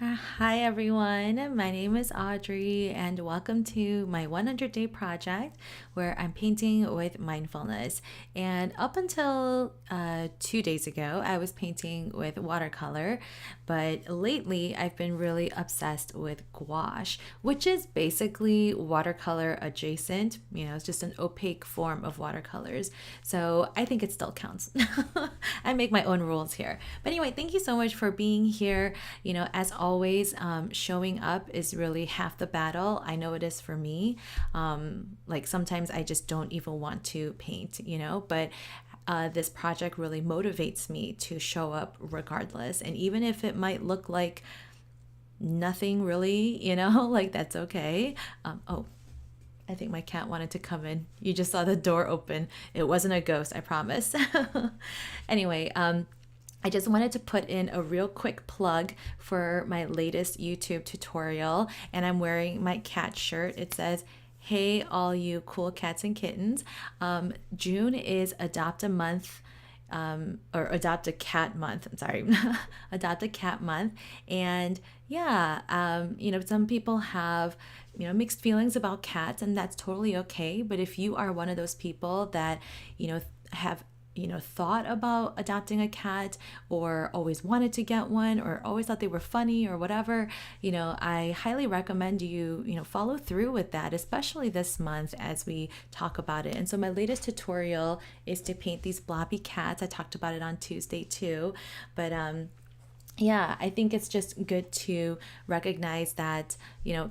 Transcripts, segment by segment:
Hi everyone, my name is Audrey, and welcome to my 100-day project where I'm painting with mindfulness. And up until 2 days ago, I was painting with watercolor, but lately I've been really obsessed with gouache, which is basically watercolor adjacent. It's just an opaque form of watercolors. So I think it still counts. I make my own rules here. But anyway, thank you so much for being here. As always, showing up is really half the battle. I know it is for me. Like sometimes I just don't even want to paint, but this project really motivates me to show up regardless. And even if it might look like nothing really, like that's okay. Oh, I think my cat wanted to come in. You just saw the door open. It wasn't a ghost, I promise. Anyway, I just wanted to put in a real quick plug for my latest YouTube tutorial, and I'm wearing my cat shirt. It says, "Hey, all you cool cats and kittens." June is Adopt a Month, or Adopt a Cat Month. I'm sorry, Adopt a Cat Month. And yeah, some people have, mixed feelings about cats, and that's totally okay. But if you are one of those people that, have thought about adopting a cat or always wanted to get one or always thought they were funny or whatever, I highly recommend you follow through with that, especially this month as we talk about it. And so my latest tutorial is to paint these blobby cats. I talked about it on Tuesday too, but yeah, I think it's just good to recognize that,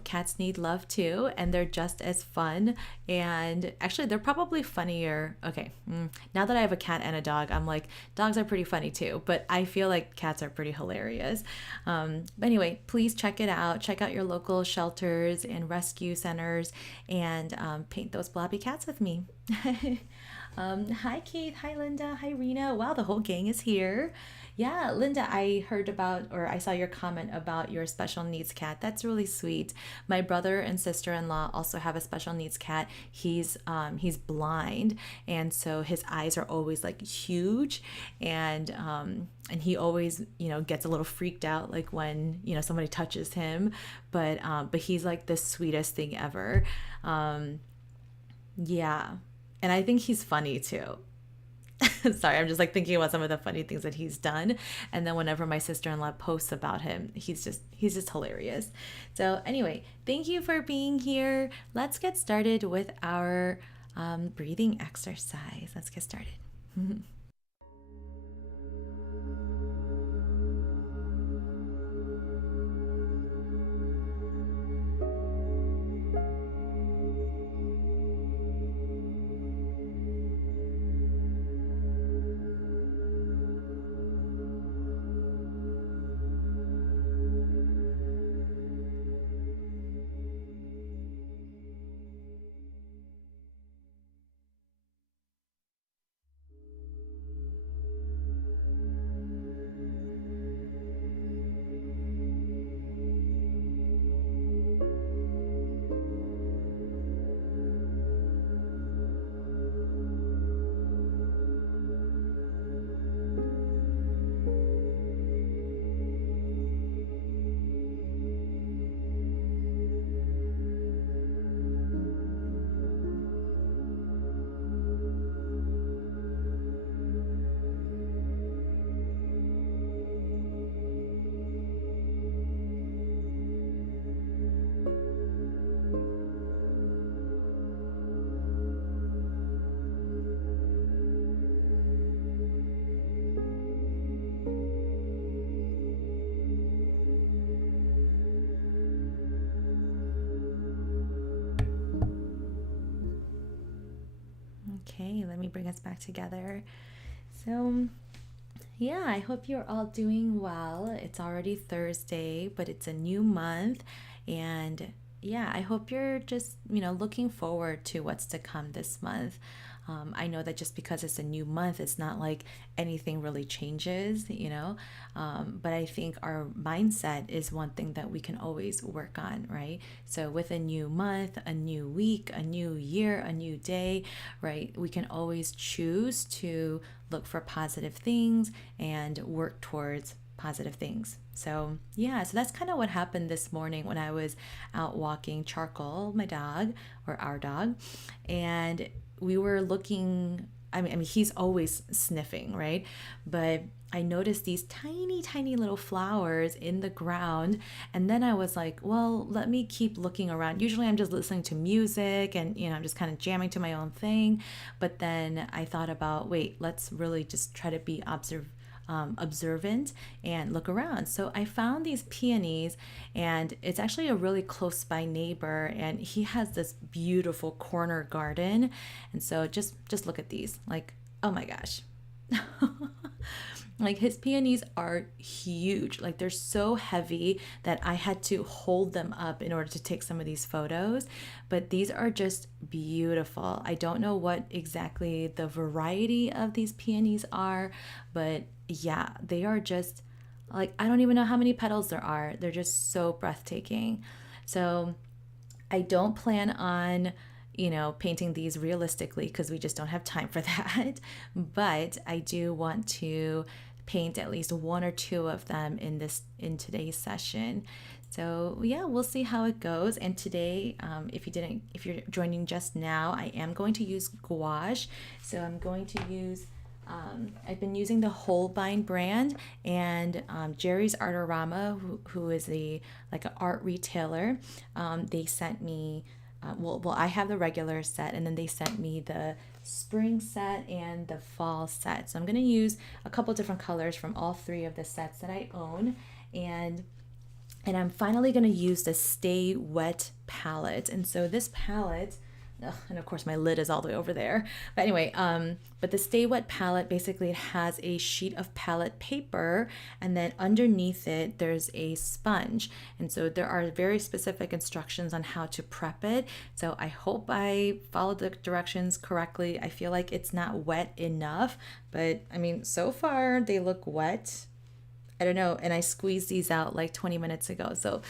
cats need love too, and they're just as fun. And actually, they're probably funnier. Okay, now that I have a cat and a dog, I'm like, dogs are pretty funny too, but I feel like cats are pretty hilarious. But anyway, please check it out. Check out your local shelters and rescue centers and paint those blobby cats with me. Hi, Keith. Hi, Linda. Hi, Rena. Wow, the whole gang is here. Yeah, Linda, I heard about or I saw your comment about your special needs cat. That's really sweet. My brother and sister-in-law also have a special needs cat. He's blind, and so his eyes are always like huge, and he always gets a little freaked out like when somebody touches him, but he's like the sweetest thing ever. Yeah, and I think he's funny too. Sorry, I'm just like thinking about some of the funny things that he's done. And then whenever my sister-in-law posts about him, he's just hilarious. So anyway, thank you for being here. Let's get started with our breathing exercise. Let's get started. Okay, let me bring us back together. So, yeah, I hope you're all doing well. It's already Thursday, but it's a new month. And yeah, I hope you're just, looking forward to what's to come this month. I know that just because it's a new month, it's not like anything really changes, but I think our mindset is one thing that we can always work on, right? So with a new month, a new week, a new year, a new day, right, we can always choose to look for positive things and work towards positive things. So yeah, so that's kind of what happened this morning when I was out walking Charcoal, my dog, or our dog, and we were looking. I mean, he's always sniffing, right? But I noticed these tiny, tiny little flowers in the ground. And then I was like, well, let me keep looking around. Usually I'm just listening to music and, I'm just kind of jamming to my own thing. But then I thought about, wait, let's really just try to be observant and look around. So I found these peonies, and it's actually a really close by neighbor, and he has this beautiful corner garden. And so just look at these. Like, oh my gosh. Like his peonies are huge. Like they're so heavy that I had to hold them up in order to take some of these photos. But these are just beautiful. I don't know what exactly the variety of these peonies are, but yeah, they are just like, I don't even know how many petals there are. They're just so breathtaking. So I don't plan on, painting these realistically because we just don't have time for that. But I do want to paint at least one or two of them in today's session. So yeah, we'll see how it goes. And today, if you're joining just now, I am going to use gouache. So I'm going to use I've been using the Holbein brand, and Jerry's Artorama, who is an art retailer. They sent me, I have the regular set, and then they sent me the spring set and the fall set. So I'm going to use a couple different colors from all three of the sets that I own, and I'm finally going to use the Stay Wet palette. And so this palette, and of course my lid is all the way over there. But anyway, but the Stay Wet palette, basically it has a sheet of palette paper, and then underneath it there's a sponge. And so there are very specific instructions on how to prep it. So I hope I followed the directions correctly. I feel like it's not wet enough, but I mean, so far they look wet. I don't know, and I squeezed these out like 20 minutes ago, so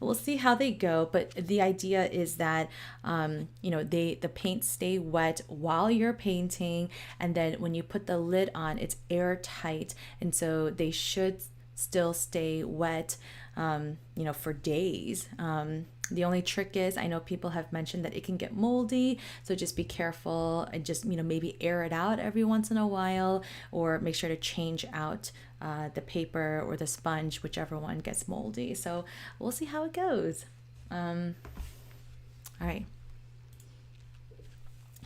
we'll see how they go. But the idea is that the paint stay wet while you're painting, and then when you put the lid on, it's airtight, and so they should still stay wet for days. The only trick is, I know people have mentioned that it can get moldy, so just be careful and just maybe air it out every once in a while, or make sure to change out the paper or the sponge, whichever one gets moldy. So we'll see how it goes. All right.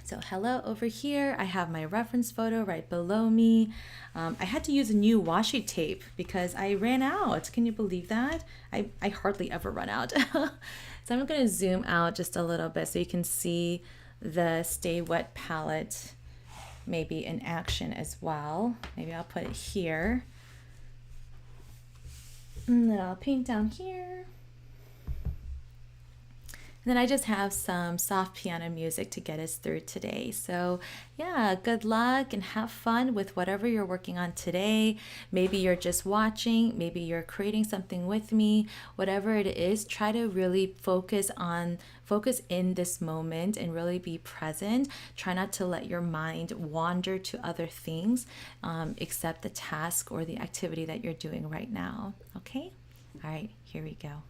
So hello over here. I have my reference photo right below me. I had to use a new washi tape because I ran out. Can you believe that? I hardly ever run out. So I'm going to zoom out just a little bit so you can see the Stay Wet palette maybe in action as well. Maybe I'll put it here. And then I'll paint down here. And then I just have some soft piano music to get us through today. So yeah, good luck and have fun with whatever you're working on today. Maybe you're just watching, maybe you're creating something with me. Whatever it is, try to really focus in this moment and really be present. Try not to let your mind wander to other things except the task or the activity that you're doing right now. Okay? All right, here we go.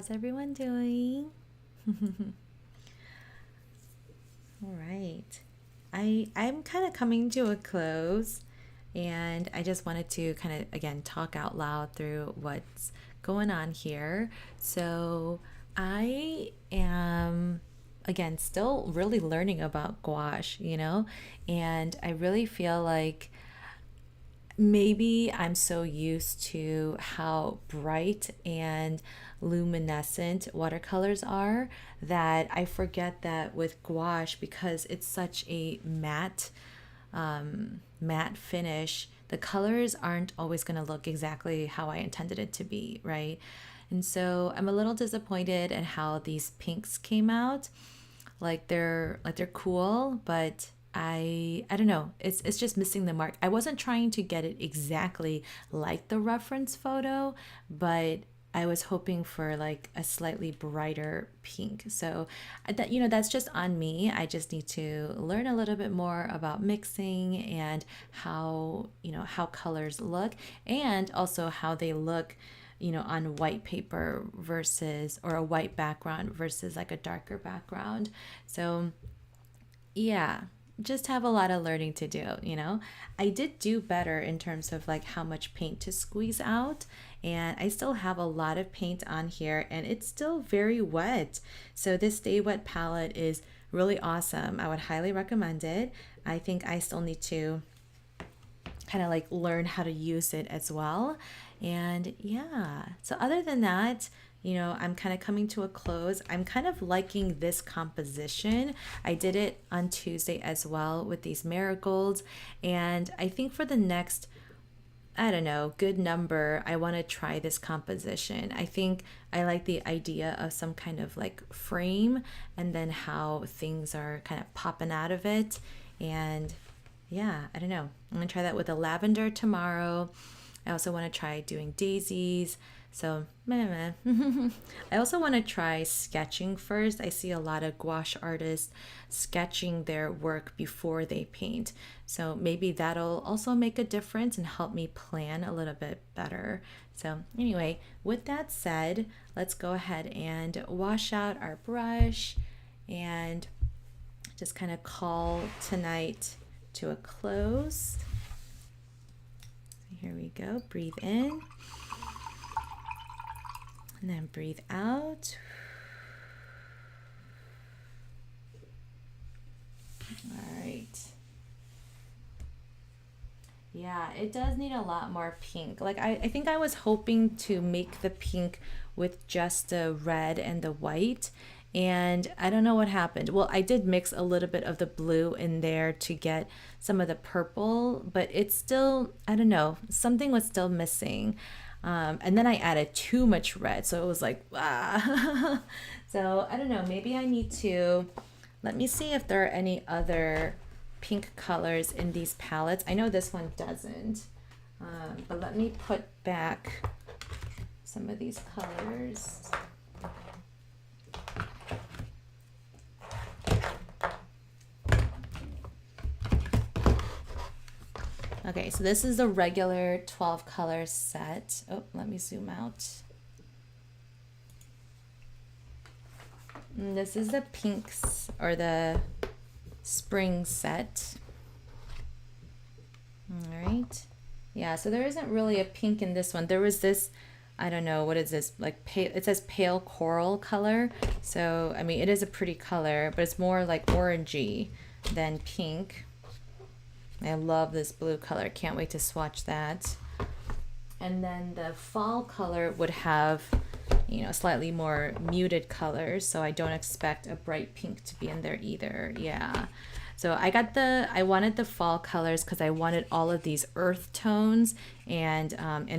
How's everyone doing? All right. I'm kind of coming to a close, and I just wanted to kind of again talk out loud through what's going on here. So I am again still really learning about gouache, and I really feel like maybe I'm so used to how bright and luminescent watercolors are that I forget that with gouache, because it's such a matte finish, the colors aren't always going to look exactly how I intended it to be, right? And so I'm a little disappointed at how these pinks came out. Like they're cool, but I don't know. It's just missing the mark. I wasn't trying to get it exactly like the reference photo, but I was hoping for like a slightly brighter pink. So that's just on me. I just need to learn a little bit more about mixing and how colors look, and also how they look on white paper versus, or a white background versus like a darker background. So yeah, just have a lot of learning to do. I did do better in terms of like how much paint to squeeze out, and I still have a lot of paint on here and it's still very wet. So this Stay Wet palette is really awesome. I would highly recommend it. I think I still need to kind of like learn how to use it as well. And yeah, so other than that, I'm kind of coming to a close. I'm kind of liking this composition. I did it on Tuesday as well with these marigolds. And I think for the next, I don't know, good number, I want to try this composition. I think I like the idea of some kind of like frame and then how things are kind of popping out of it. And yeah, I don't know. I'm going to try that with a lavender tomorrow. I also want to try doing daisies. So, I also want to try sketching first. I see a lot of gouache artists sketching their work before they paint. So maybe that'll also make a difference and help me plan a little bit better. So anyway, with that said, let's go ahead and wash out our brush and just kind of call tonight to a close. Here we go. Breathe in. And then breathe out. All right. Yeah, it does need a lot more pink. Like I think I was hoping to make the pink with just the red and the white. And I don't know what happened. Well, I did mix a little bit of the blue in there to get some of the purple, but it's still, I don't know, something was still missing. And then I added too much red, so it was like, ah. So I don't know, maybe I need to, let me see if there are any other pink colors in these palettes. I know this one doesn't, but let me put back some of these colors. Okay, so this is the regular 12 color set. Oh, let me zoom out. And this is the pinks, or the spring set. All right. Yeah, so there isn't really a pink in this one. There was this, I don't know, what is this? Like, it says pale coral color. So, I mean, it is a pretty color, but it's more like orangey than pink. I love this blue color. Can't wait to swatch that. And then the fall color would have, slightly more muted colors. So I don't expect a bright pink to be in there either. Yeah. So I wanted the fall colors because I wanted all of these earth tones and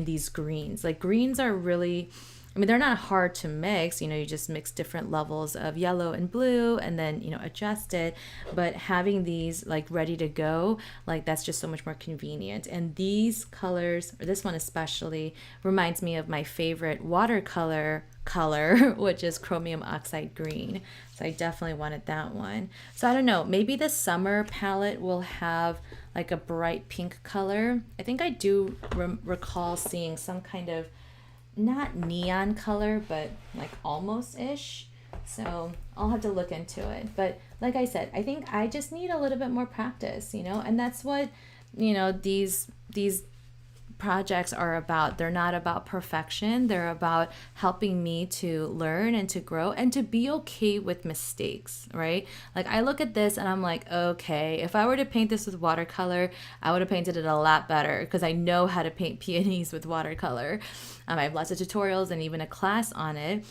these greens. Like greens are really, I mean, they're not hard to mix, you just mix different levels of yellow and blue and then, adjust it. But having these like ready to go, like that's just so much more convenient. And these colors, or this one especially, reminds me of my favorite watercolor color, which is chromium oxide green. So I definitely wanted that one. So I don't know, maybe the summer palette will have like a bright pink color. I think I do recall seeing some kind of not neon color, but like almost ish. So I'll have to look into it. But like I said, I think I just need a little bit more practice, and that's what, these projects are about. They're not about perfection. They're about helping me to learn and to grow and to be okay with mistakes, right? Like I look at this and I'm like, okay, if I were to paint this with watercolor, I would have painted it a lot better because I know how to paint peonies with watercolor. I have lots of tutorials and even a class on it.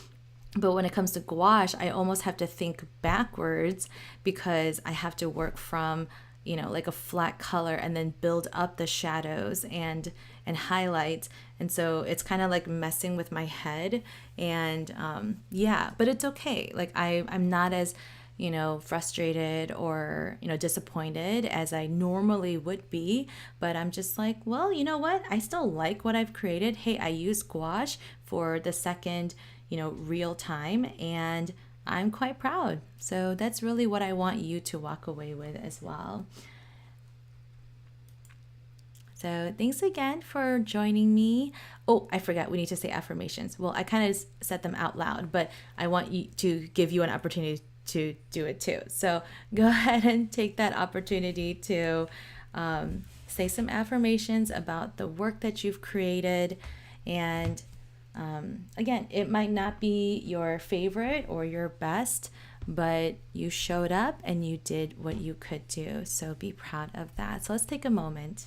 But when it comes to gouache, I almost have to think backwards because I have to work from, like a flat color and then build up the shadows and highlights. And so it's kind of like messing with my head. And yeah, but it's okay. Like I'm not as frustrated or, disappointed as I normally would be. But I'm just like, well, you know what? I still like what I've created. Hey, I used gouache for the second, real time, and I'm quite proud. So that's really what I want you to walk away with as well. So thanks again for joining me. Oh, I forgot, we need to say affirmations. Well, I kind of said them out loud, but I want you to give you an opportunity to do it too. So go ahead and take that opportunity to say some affirmations about the work that you've created. And again, it might not be your favorite or your best, but you showed up and you did what you could do. So be proud of that. So let's take a moment.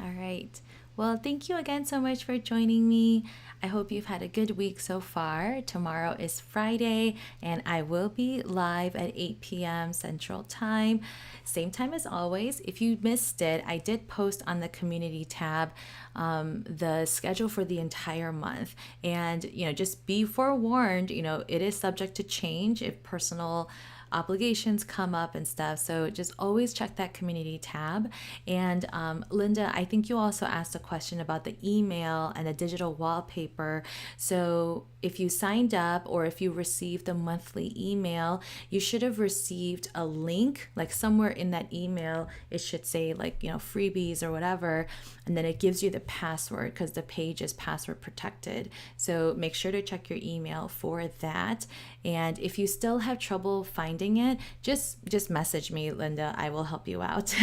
All right. Well, thank you again so much for joining me. I hope you've had a good week so far. Tomorrow is Friday, and I will be live at 8 p.m. Central Time. Same time as always. If you missed it, I did post on the community tab the schedule for the entire month. And, just be forewarned, it is subject to change if personal obligations come up and stuff. So just always check that community tab. And Linda, I think you also asked a question about the email and the digital wallpaper. So if you signed up or if you received the monthly email, you should have received a link, like somewhere in that email, it should say like, freebies or whatever. And then it gives you the password because the page is password protected. So make sure to check your email for that. And if you still have trouble finding it, just message me, Linda. I will help you out.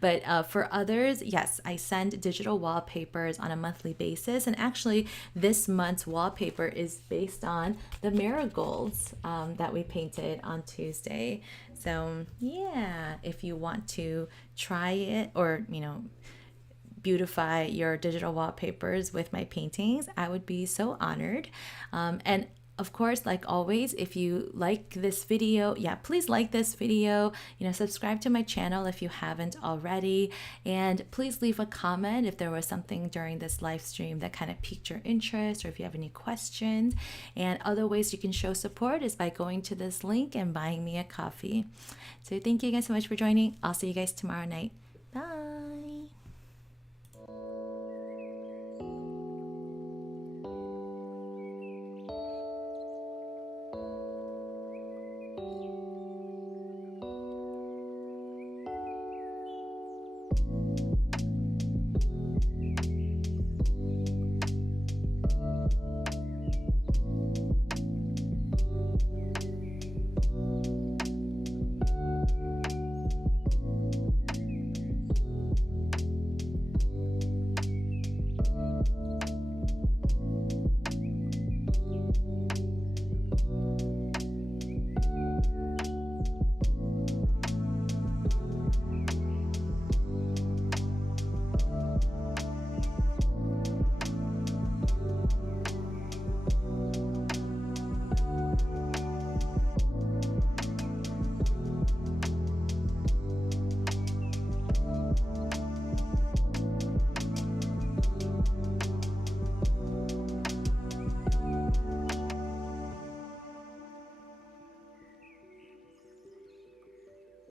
But for others, yes, I send digital wallpapers on a monthly basis. And actually, this month's wallpaper is based on the marigolds that we painted on Tuesday. So yeah, if you want to try it or, beautify your digital wallpapers with my paintings, I would be so honored. And of course, like always, if you like this video, please like this video, subscribe to my channel if you haven't already, and please leave a comment if there was something during this live stream that kind of piqued your interest or if you have any questions. And other ways you can show support is by going to this link and buying me a coffee. So thank you guys so much for joining. I'll see you guys tomorrow night.